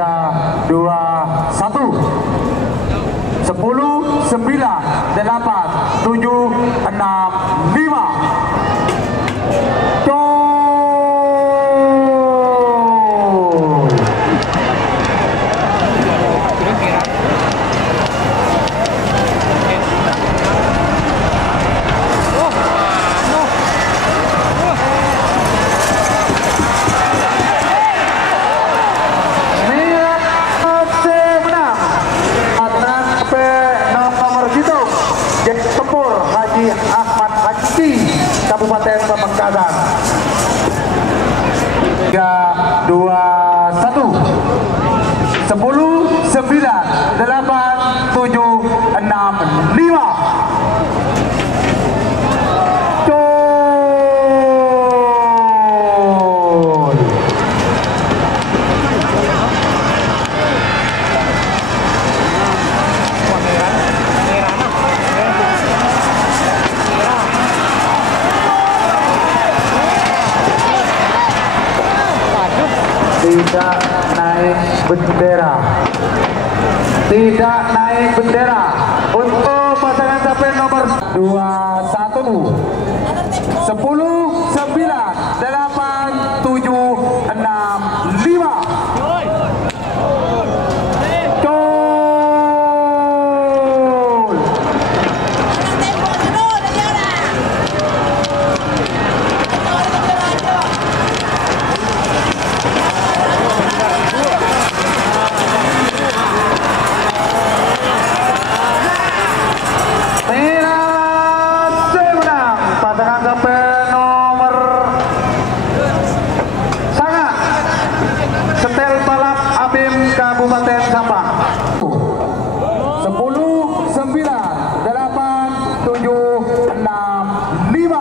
1. 10, 9, 8, 7, 6, 5. Kabupaten Pamekasan. 3, 2, 1. 10, 9, 8, 7, 6, 5. Tidak naik bendera. Tidak naik bendera untuk pasangan capaian nomor 21. 10, 9, 8, 7, 6, 5. Kabupaten Sampang. 10, 9, 8, 7, 6, 5.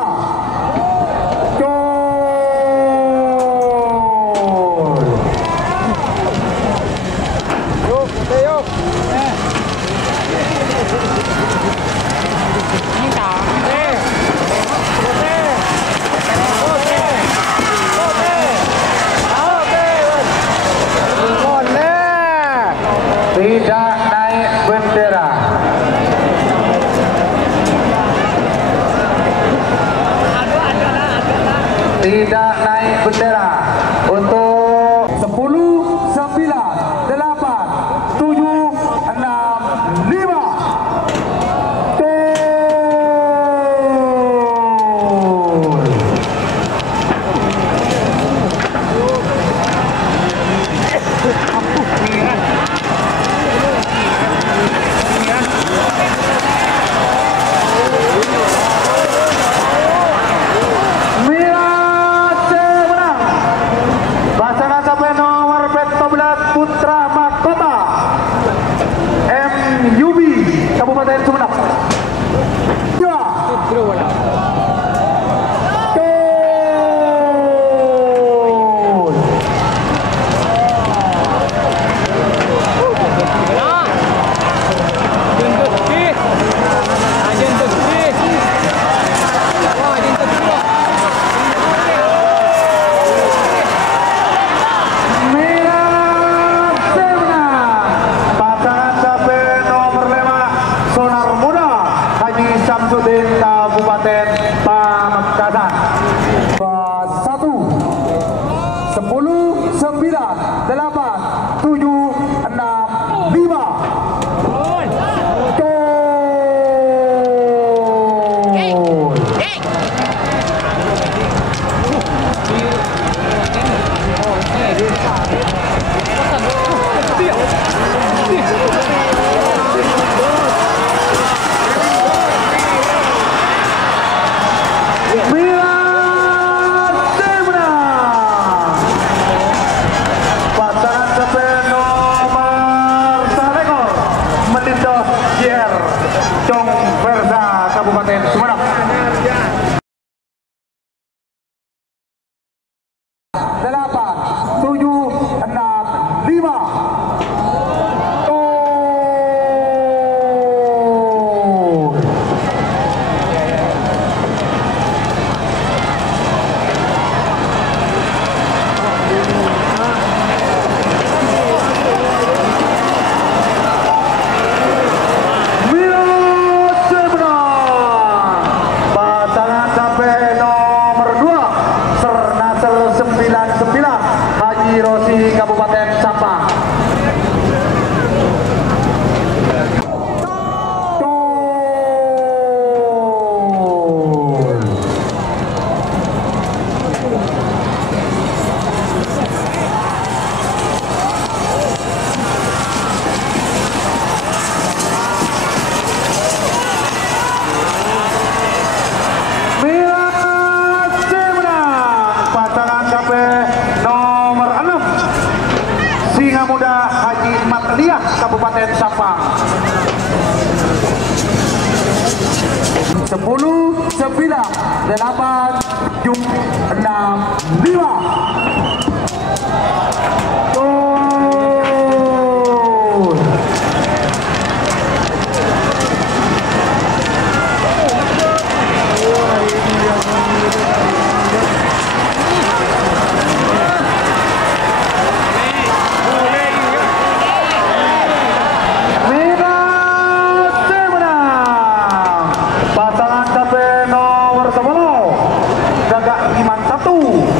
Yuk, yuk. Tidak naik bendera. Tidak naik bendera untuk 10, 9, 8, 7, 6, 5. Putra Mahkota MUB Kabupaten Sumeneb. Samsudin Kabupaten Pamekasan. 1, 10, 9, 8, 7, 6, 5. Kabupaten Sumeneb. 8, 7, 6, 5. dan 9 Haji Rosi Kabupaten Sampang. Singa Muda Haji Matliyah Kabupaten Sampang. 10, 9, 8, 7, 6, 5.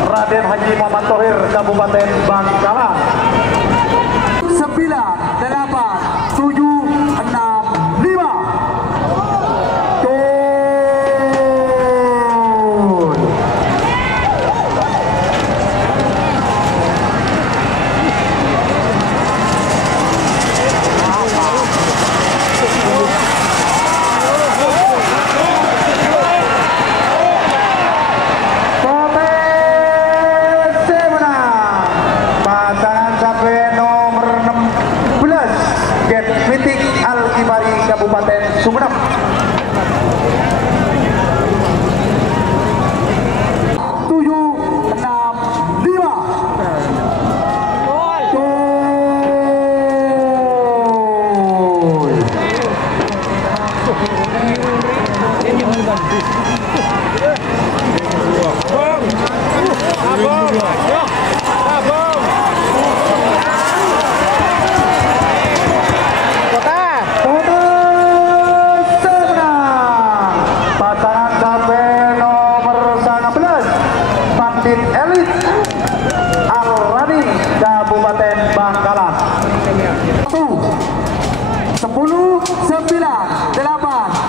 Raden Haji Muhammad Thohir Kabupaten Bangkalan. 9, 8, 7, 6, 5. Kabupaten Sumedang. 7, 6, 5. Elit Al-Rani Kabupaten Bangkalan. 10, 9, 8,